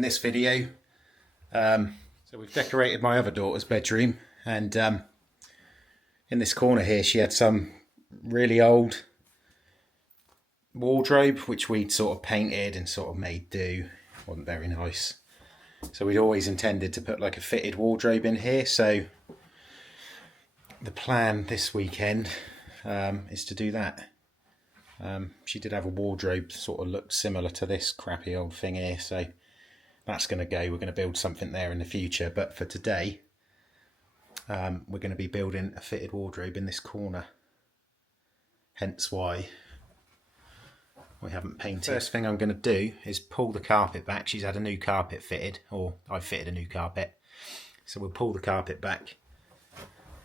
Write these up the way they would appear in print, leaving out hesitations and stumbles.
in this video. So we've decorated my other daughter's bedroom, and in this corner here she had some really old wardrobe which we'd sort of painted and sort of made do. Wasn't very nice. So we'd always intended to put like a fitted wardrobe in here. So the plan this weekend is to do that. She did have a wardrobe sort of looked similar to this crappy old thing here, so that's going to go. We're going to build something there in the future, but for today we're going to be building a fitted wardrobe in this corner, hence why we haven't painted. First thing I'm going to do is pull the carpet back. She's had a new carpet fitted, or I fitted a new carpet, so we'll pull the carpet back,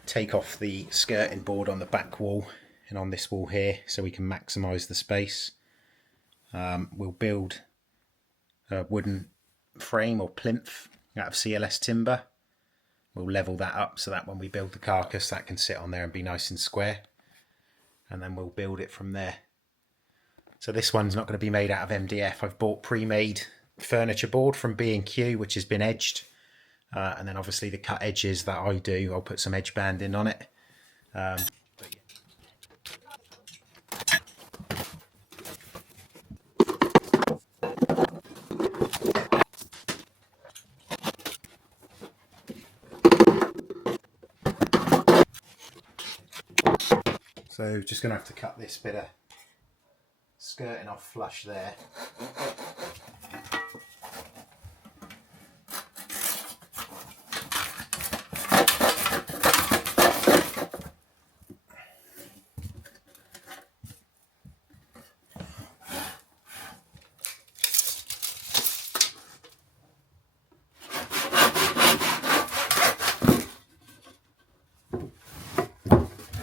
take off the skirting board on the back wall and on this wall here so we can maximise the space. We'll build a wooden frame or plinth out of CLS timber. We'll level that up so that when we build the carcass that can sit on there and be nice and square, and then we'll build it from there. So this one's not going to be made out of MDF. I've bought pre-made furniture board from B&Q which has been edged, and then obviously the cut edges that I do, I'll put some edge banding on it. So just going to have to cut this bit of skirting off flush there.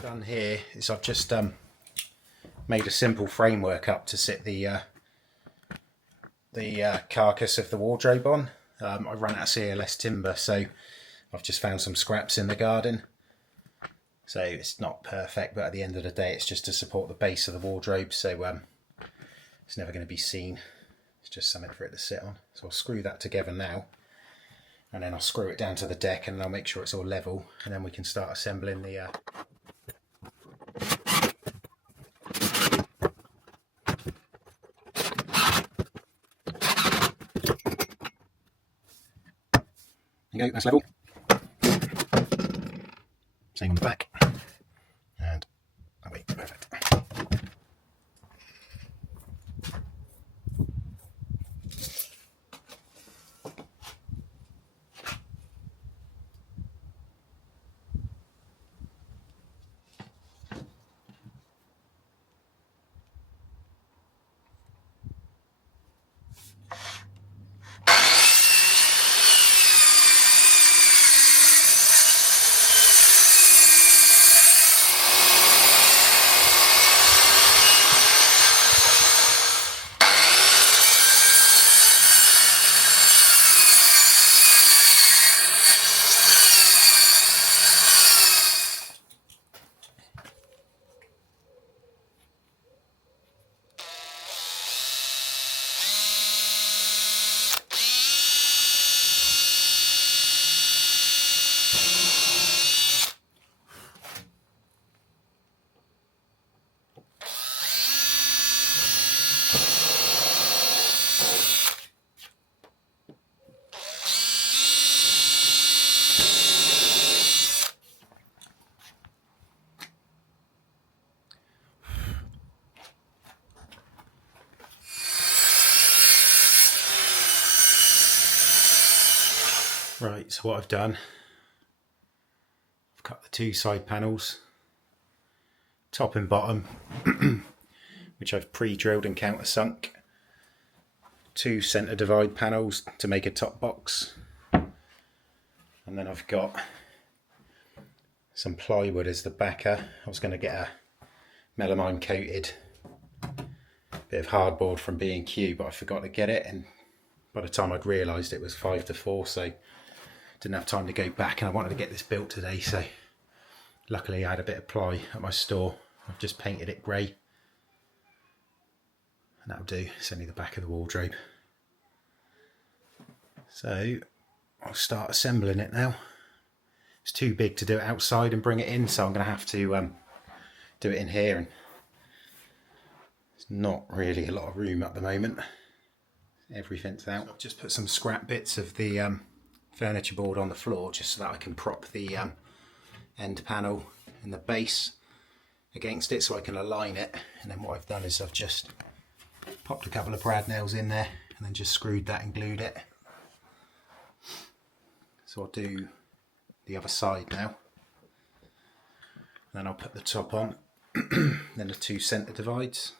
Done here is I've just made a simple framework up to sit the carcass of the wardrobe on. I ran out of CLS timber, so I've just found some scraps in the garden. So it's not perfect, but at the end of the day it's just to support the base of the wardrobe, so it's never going to be seen. It's just something for it to sit on. So I'll screw that together now, and then I'll screw it down to the deck, and I'll make sure it's all level, and then we can start assembling the There you go, that's level. Same on the back. And that way, perfect. Right, so what I've done, I've cut the two side panels, top and bottom, which I've pre-drilled and countersunk, two centre divide panels to make a top box, and then I've got some plywood as the backer. I was going to get a melamine coated bit of hardboard from B&Q, but I forgot to get it, and by the time I'd realised it was 5 to 4, so didn't have time to go back, and I wanted to get this built today, so luckily I had a bit of ply at my store. I've just painted it grey, and that'll do. It's only the back of the wardrobe. So I'll start assembling it now. It's too big to do it outside and bring it in, so I'm going to have to do it in here, and there's not really a lot of room at the moment. Everything's out. So I've just put some scrap bits of the furniture board on the floor just so that I can prop the end panel and the base against it so I can align it. And then what I've done is I've just popped a couple of brad nails in there and then just screwed that and glued it. So I'll do the other side now. Then I'll put the top on, then the two centre divides.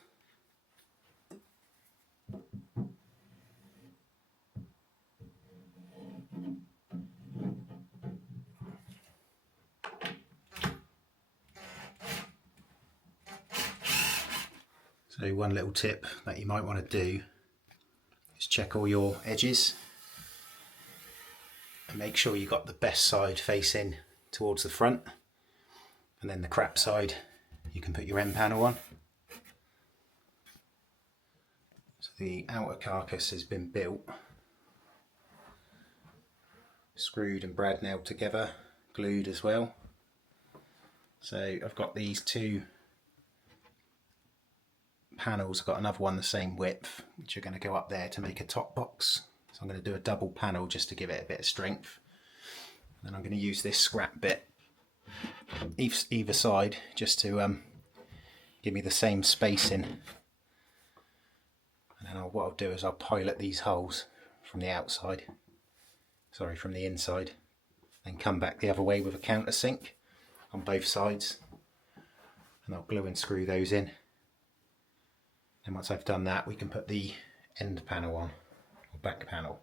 So one little tip that you might want to do is check all your edges and make sure you got the best side facing towards the front, and then the crap side you can put your end panel on. So the outer carcass has been built, screwed and brad nailed together, glued as well. So I've got these two panels, I've got another one the same width which are going to go up there to make a top box. So I'm going to do a double panel just to give it a bit of strength. Then I'm going to use this scrap bit either side just to give me the same spacing. And then what I'll do is I'll pilot these holes from the outside, sorry, from the inside, then come back the other way with a countersink on both sides, and I'll glue and screw those in. And once I've done that, we can put the end panel on, or back panel.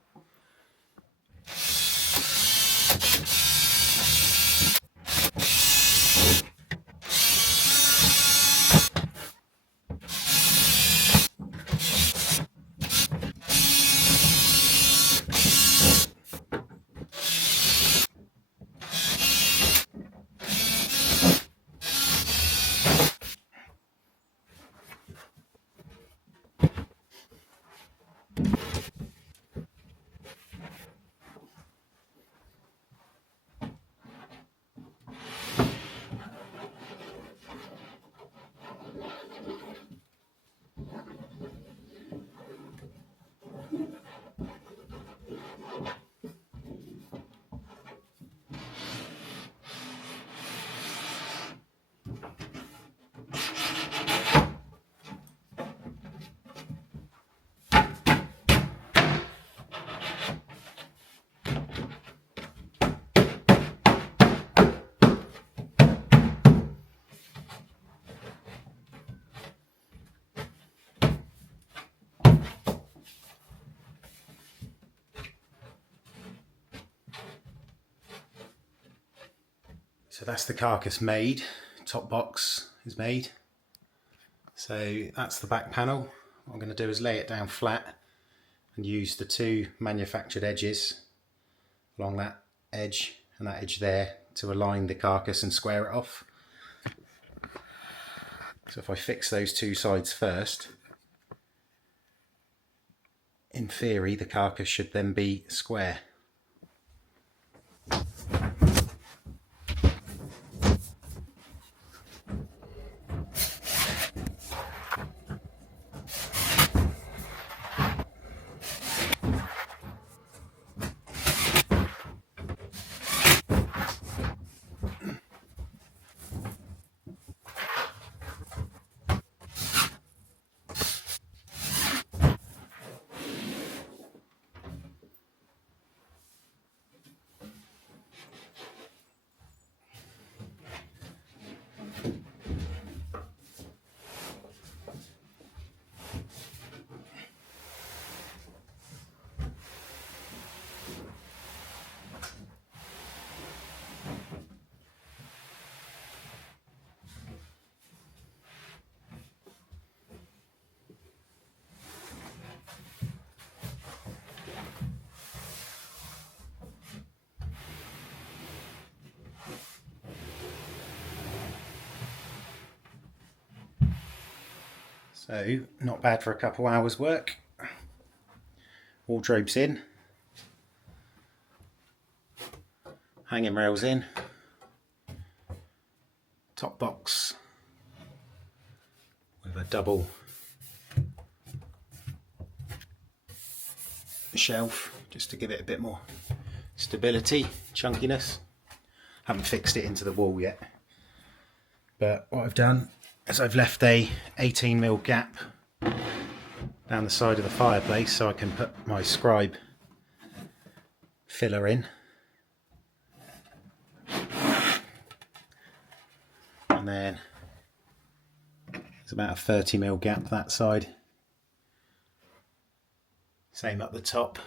So that's the carcass made, top box is made. So that's the back panel. What I'm going to do is lay it down flat and use the two manufactured edges along that edge and that edge there to align the carcass and square it off. So if I fix those two sides first, in theory the carcass should then be square. So not bad for a couple hours work. Wardrobe's in. hanging rails in, top box with a double shelf just to give it a bit more stability, chunkiness. Haven't fixed it into the wall yet, but what I've done is I've left a 18mm gap down the side of the fireplace so I can put my scribe filler in, and then there's about a 30mm gap that side, same up the top,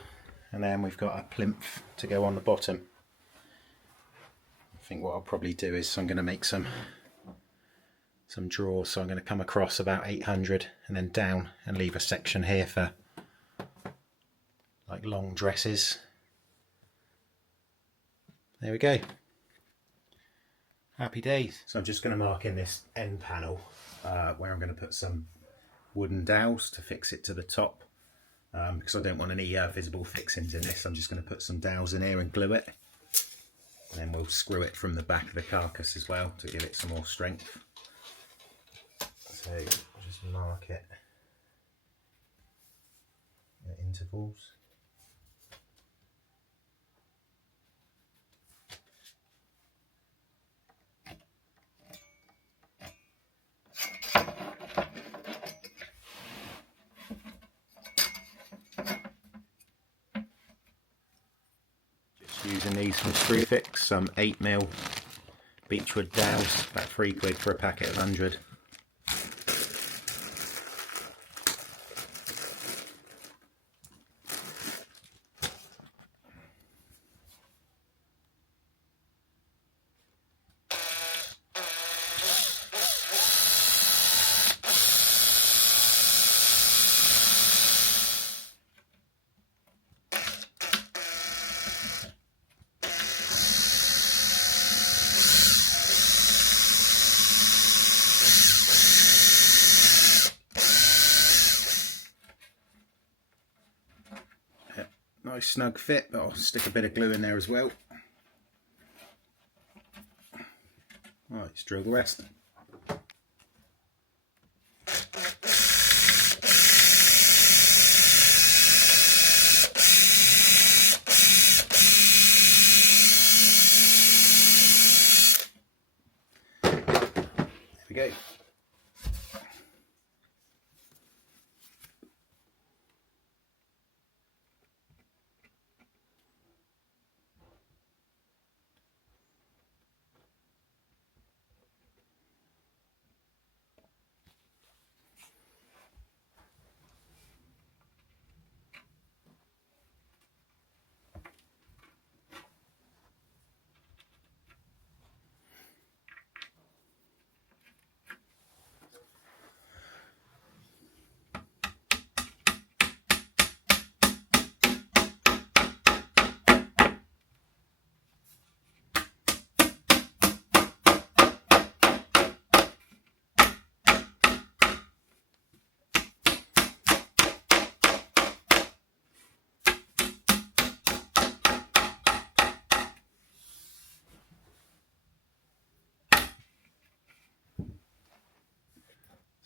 and then we've got a plinth to go on the bottom. I think what I'll probably do is I'm going to make some drawers, so I'm going to come across about 800 and then down and leave a section here for like long dresses. There we go. Happy days. So I'm just going to mark in this end panel where I'm going to put some wooden dowels to fix it to the top, because I don't want any visible fixings in this. I'm just going to put some dowels in here and glue it, and then we'll screw it from the back of the carcass as well to give it some more strength. So I'll just mark it at intervals. Just using these from Screwfix, some 8mm beechwood dowels, about £3 for a packet of 100. Nice snug fit, but I'll stick a bit of glue in there as well. Right, let's drill the rest. There we go.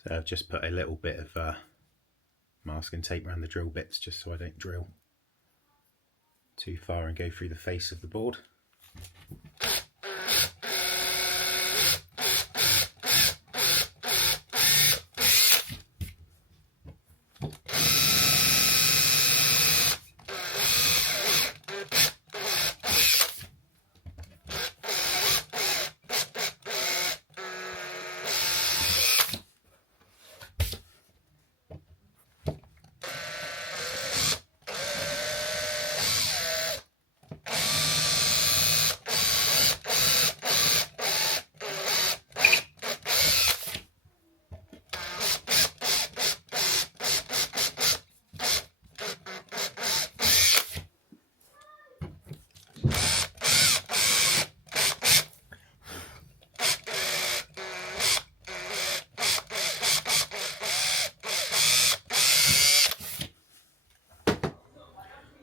So I've just put a little bit of masking tape around the drill bits just so I don't drill too far and go through the face of the board.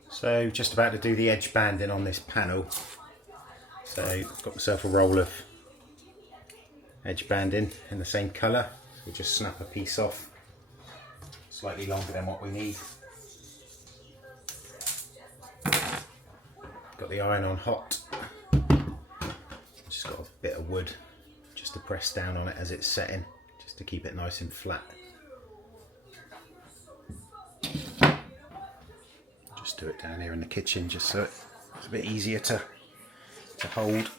So just about to do the edge banding on this panel. So I've got myself a roll of edge banding in the same colour. We'll just snap a piece off, slightly longer than what we need. Got the iron on hot. Just got a bit of wood just to press down on it as it's setting, just to keep it nice and flat. Just do it down here in the kitchen just so it's a bit easier to hold.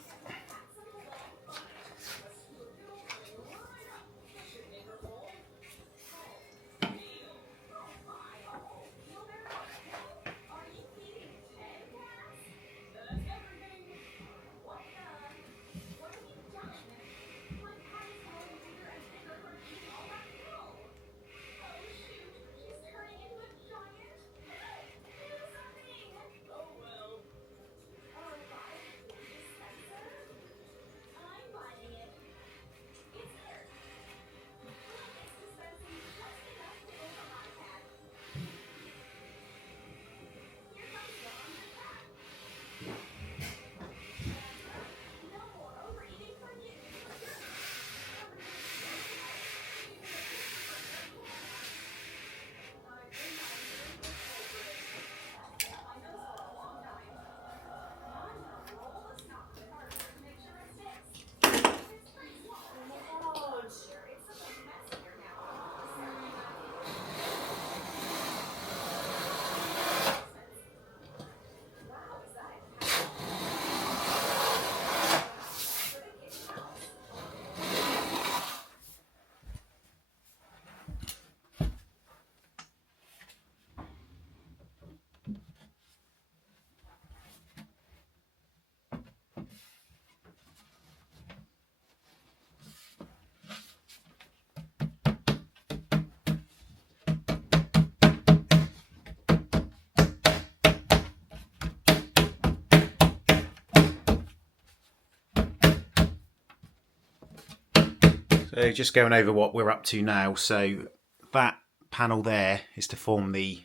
So just going over what we're up to now. So that panel there is to form the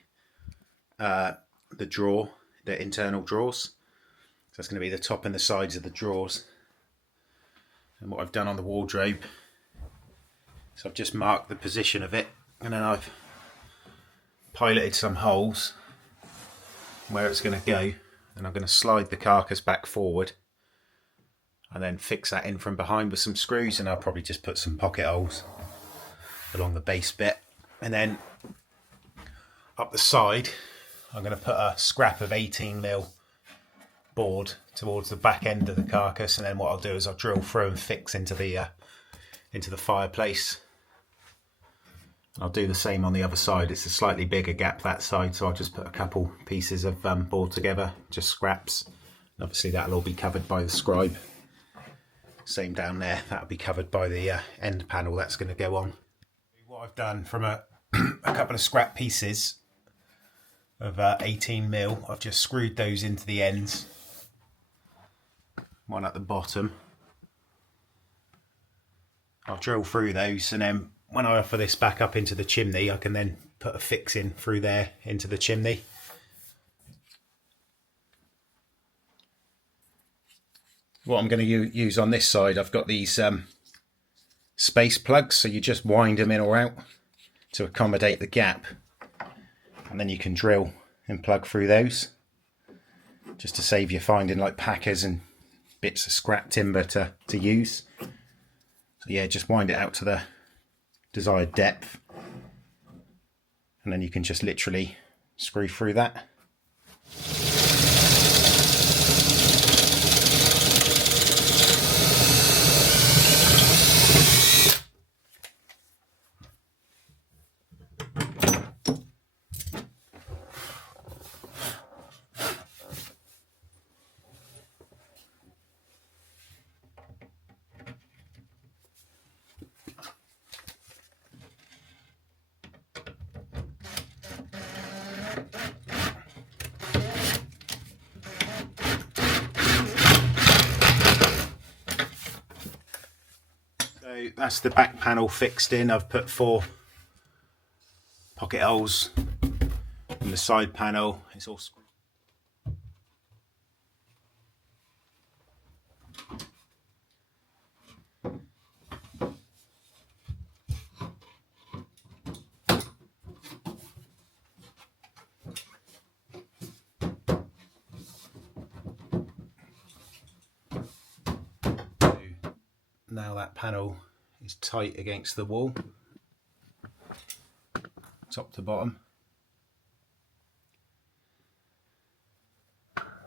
drawer, the internal drawers. So that's going to be the top and the sides of the drawers. And what I've done on the wardrobe, so I've just marked the position of it, and then I've piloted some holes where it's going to go, and I'm going to slide the carcass back forward and then fix that in from behind with some screws, and I'll probably just put some pocket holes along the base bit. And then up the side I'm going to put a scrap of 18mm board towards the back end of the carcass, and then what I'll do is I'll drill through and fix into the fireplace. I'll do the same on the other side. It's a slightly bigger gap that side, so I'll just put a couple pieces of board together, just scraps. And obviously that'll all be covered by the scribe. Same down there, that'll be covered by the end panel that's going to go on. What I've done from a couple of scrap pieces of 18mm, I've just screwed those into the ends. One at the bottom. I'll drill through those, and then when I offer this back up into the chimney, I can then put a fix in through there into the chimney. What I'm going to use on this side, I've got these space plugs, so you just wind them in or out to accommodate the gap, and then you can drill and plug through those, just to save you finding like packers and bits of scrap timber to use. So yeah, just wind it out to the desired depth, and then you can just literally screw through that. So that's the back panel fixed in. I've put 4 pocket holes in the side panel. It's all screwed. now that panel is tight against the wall, top to bottom.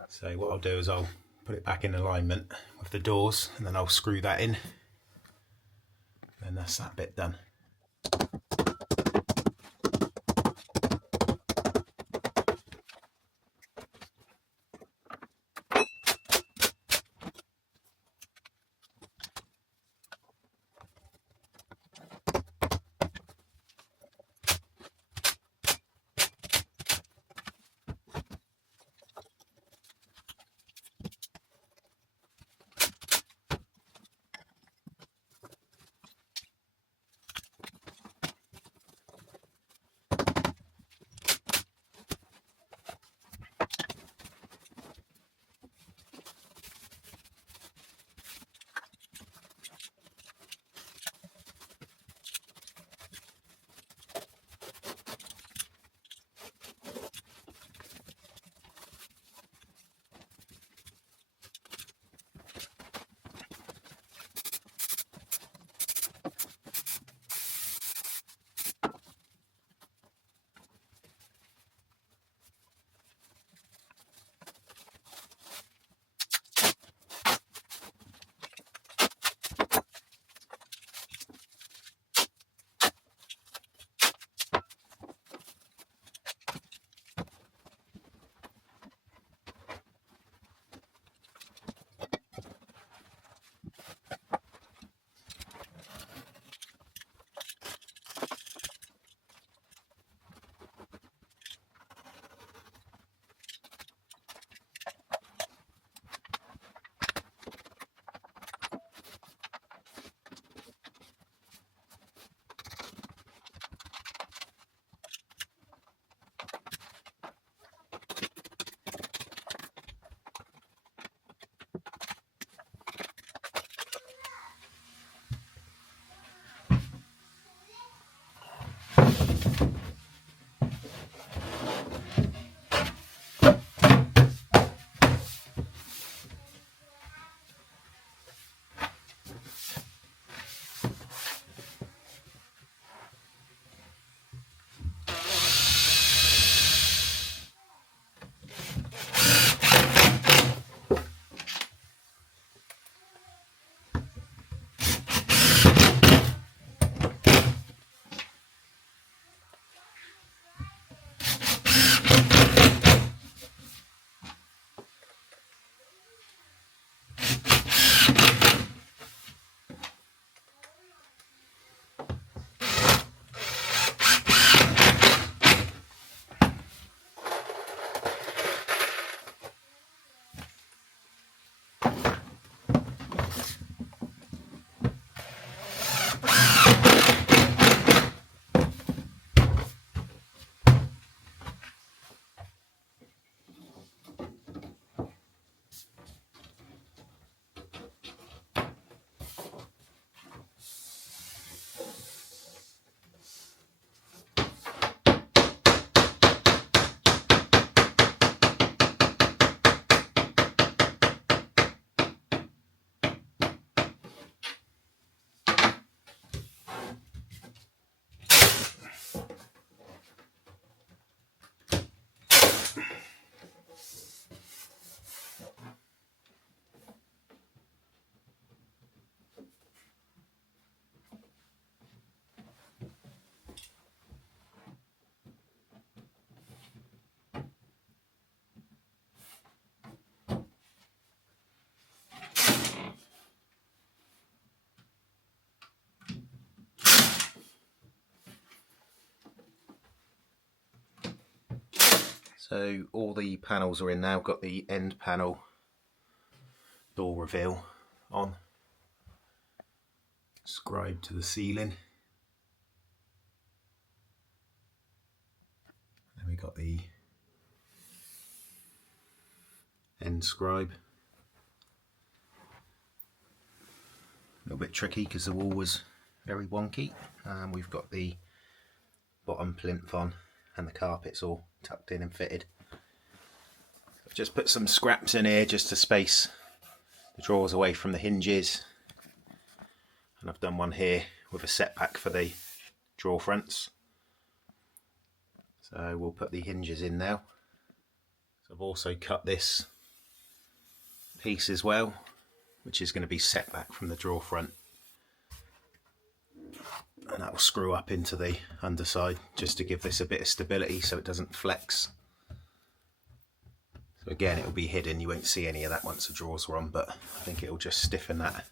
So what I'll do is I'll put it back in alignment with the doors, and then I'll screw that in, and that's that bit done. So all the panels are in now. Got the end panel door reveal on, scribed to the ceiling. Then we got the end scribe. A little bit tricky because the wall was very wonky. We've got the bottom plinth on and the carpet's all tucked in and fitted. I've just put some scraps in here just to space the drawers away from the hinges. and I've done one here with a setback for the drawer fronts. So we'll put the hinges in now. So I've also cut this piece as well, which is going to be set back from the drawer front, and that will screw up into the underside just to give this a bit of stability so it doesn't flex. So again, it will be hidden, you won't see any of that once the drawers are on, but I think it will just stiffen that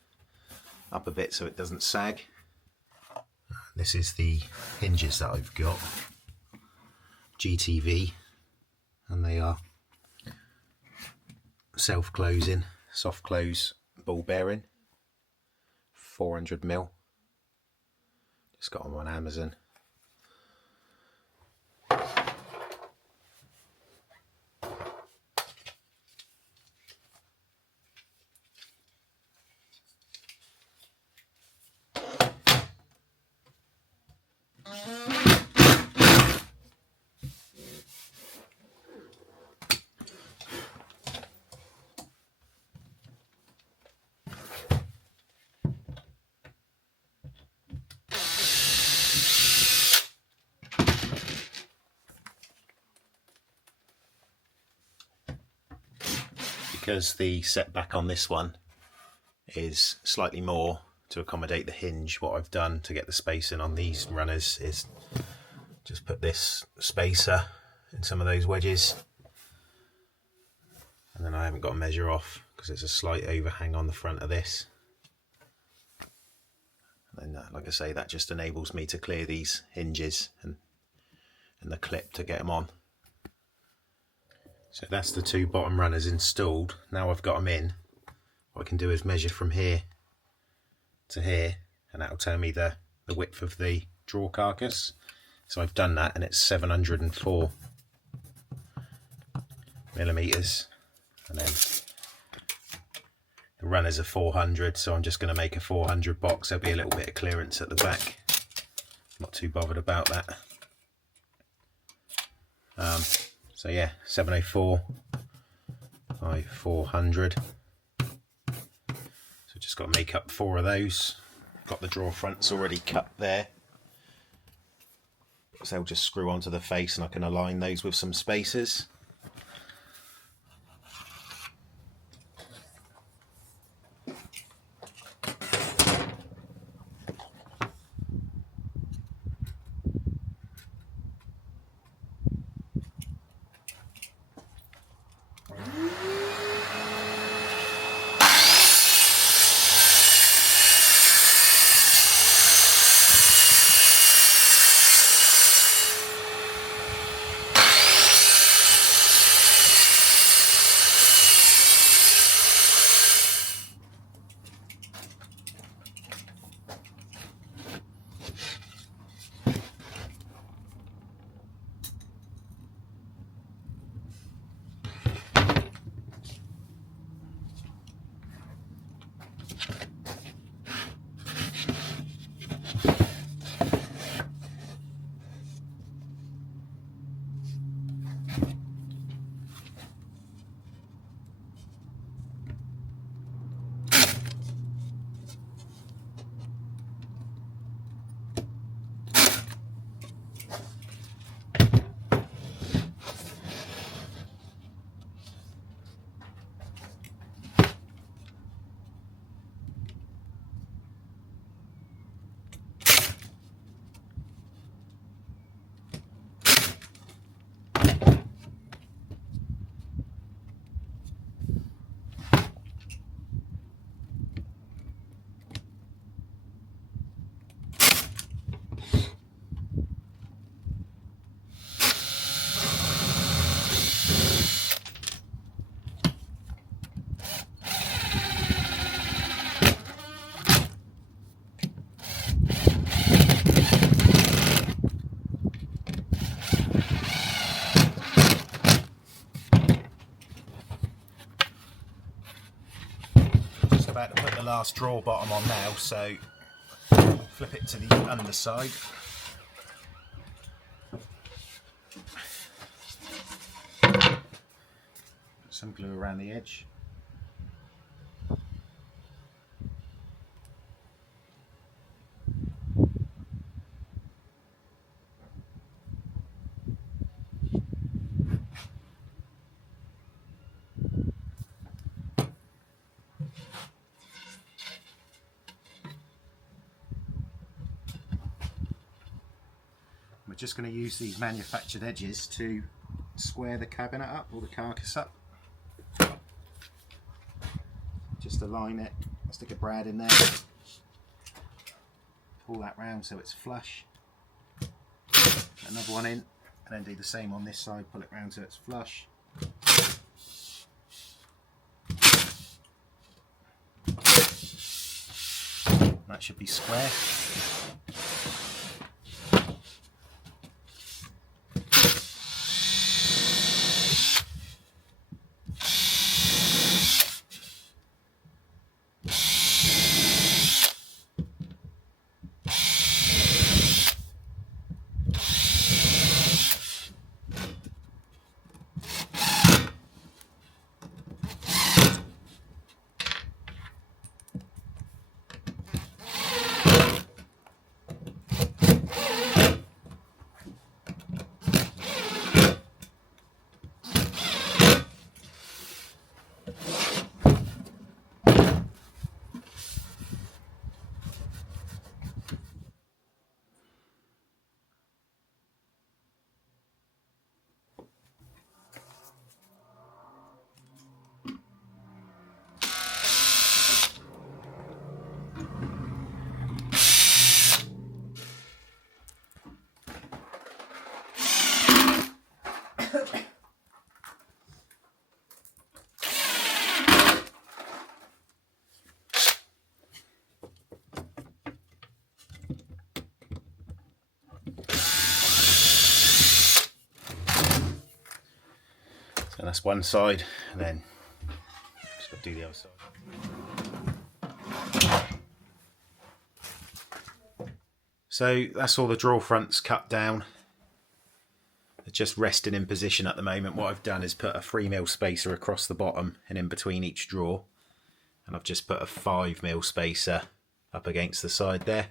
up a bit so it doesn't sag. This is the hinges that I've got, GTV, and they are self-closing, soft close ball bearing, 400mm. Just got them on Amazon. Because the setback on this one is slightly more to accommodate the hinge, what I've done to get the spacing on these runners is just put this spacer in some of those wedges, and then I haven't got to measure off because it's a slight overhang on the front of this. And then, like I say, that just enables me to clear these hinges and the clip to get them on. So that's the two bottom runners installed. Now I've got them in, what I can do is measure from here to here, and that will tell me the width of the drawer carcass. So I've done that, and it's 704mm, and then the runners are 400, so I'm just going to make a 400 box. There'll be a little bit of clearance at the back, not too bothered about that. So yeah, 704 by 400. So just got to make up 4 of those. Got the drawer fronts already cut there. So they'll just screw onto the face, and I can align those with some spacers. About to put the last drawer bottom on now, so flip it to the underside. Some glue around the edge. We're just going to use these manufactured edges to square the cabinet up, or the carcass up. Just align it, stick a brad in there, pull that round so it's flush, another one in, and then do the same on this side, pull it round so it's flush. That should be square. So that's one side, and then just got to do the other side. So that's all the drawer fronts cut down. They're just resting in position at the moment. What I've done is put a 3mm spacer across the bottom and in between each drawer, and I've just put a 5mm spacer up against the side there,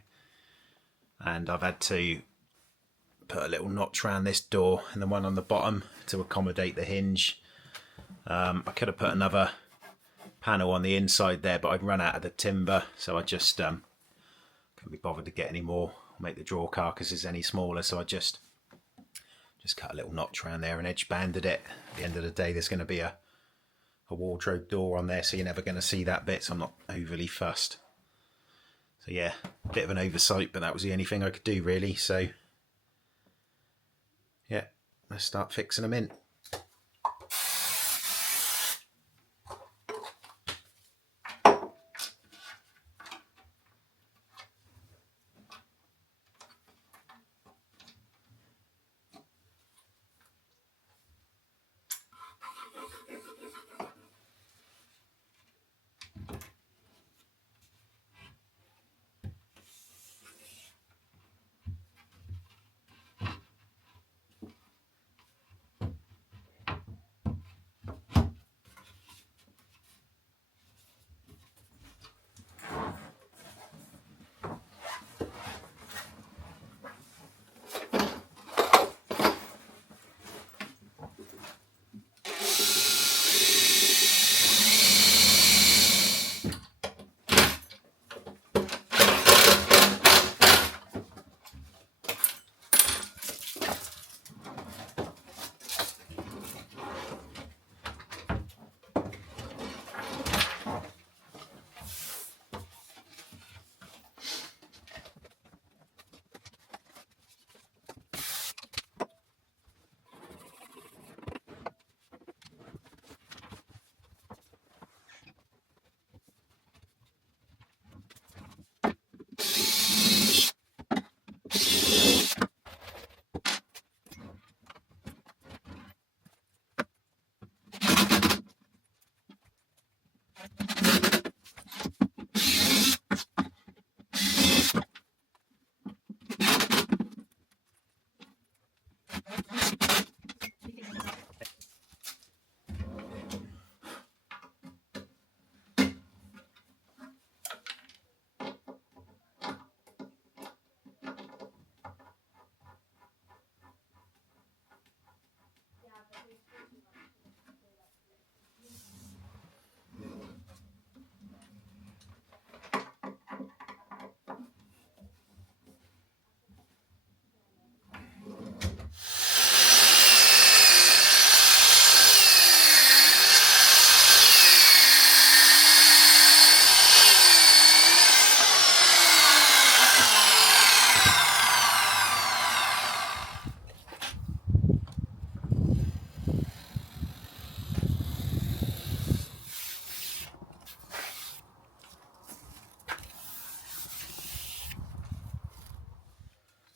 and I've had to put a little notch around this door and the one on the bottom to accommodate the hinge. I could have put another panel on the inside there, but I'd run out of the timber, so I just couldn't be bothered to get any more, make the drawer carcasses any smaller, so I just cut a little notch around there and edge banded it. At the end of the day, there's going to be a wardrobe door on there, so you're never going to see that bit, so I'm not overly fussed. So yeah, a bit of an oversight, but that was the only thing I could do really. So yeah, let's start fixing them in.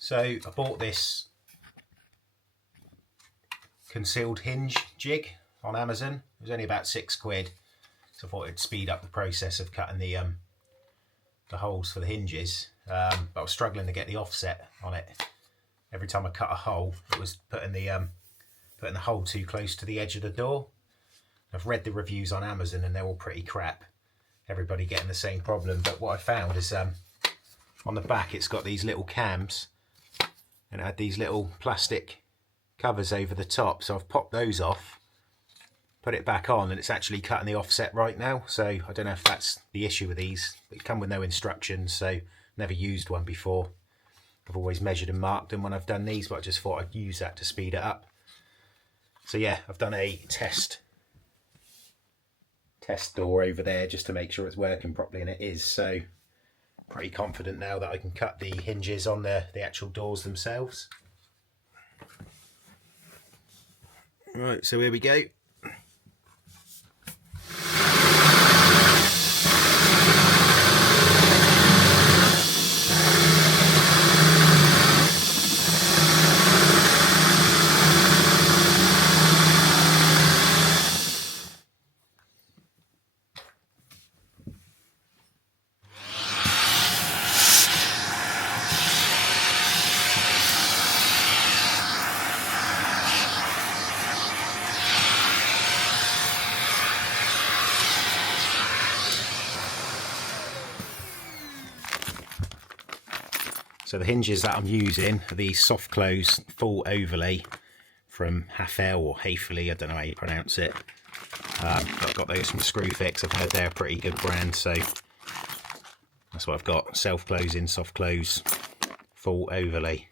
So I bought this concealed hinge jig on Amazon. It was only about £6, so I thought it'd speed up the process of cutting the holes for the hinges. But I was struggling to get the offset on it. Every time I cut a hole, it was putting the hole too close to the edge of the door. I've read the reviews on Amazon and they're all pretty crap. Everybody getting the same problem. But what I found is on the back it's got these little cams, and it had these little plastic covers over the top. So I've popped those off, put it back on, and it's actually cutting the offset right now. So I don't know if that's the issue with these. They come with no instructions, so never used one before. I've always measured and marked them when I've done these, but I just thought I'd use that to speed it up. So yeah, I've done a test door over there just to make sure it's working properly, and it is. So pretty confident now that I can cut the hinges on the actual doors themselves. Right, so here we go. So the hinges that I'm using are the soft close full overlay from Hafele or Hafele, I don't know how you pronounce it. I've got those from Screwfix. I've heard they're a pretty good brand, so that's what I've got. Self-closing, soft close, full overlay.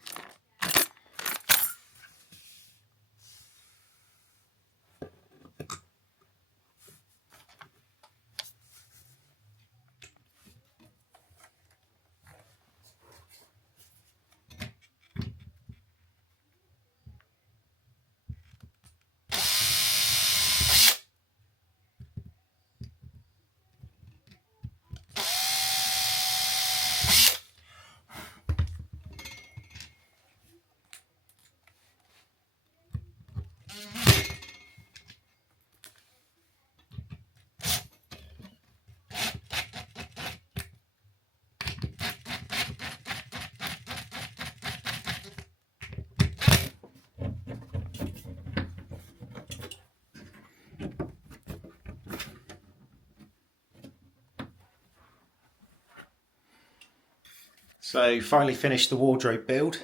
So finally finished the wardrobe build,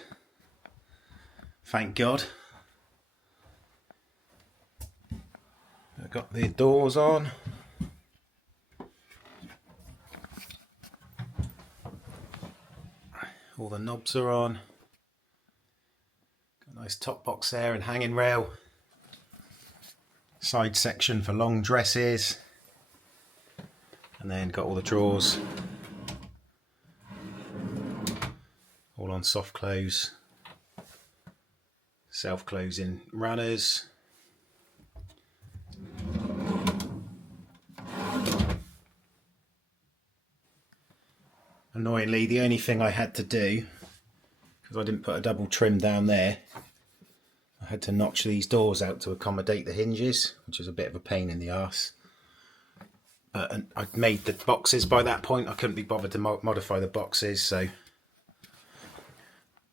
thank God. I've got the doors on. All the knobs are on. Got a nice top box there and hanging rail. Side section for long dresses. And then got all the drawers. All on soft close, self-closing runners. Annoyingly, the only thing I had to do, because I didn't put a double trim down there, I had to notch these doors out to accommodate the hinges, which is a bit of a pain in the arse. And I'd made the boxes by that point. I couldn't be bothered to modify the boxes, so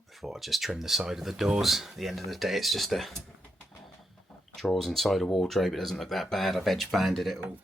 I thought I'd just trim the side of the doors. At the end of the day, it's just a drawers inside a wardrobe. It doesn't look that bad. I've edge banded it all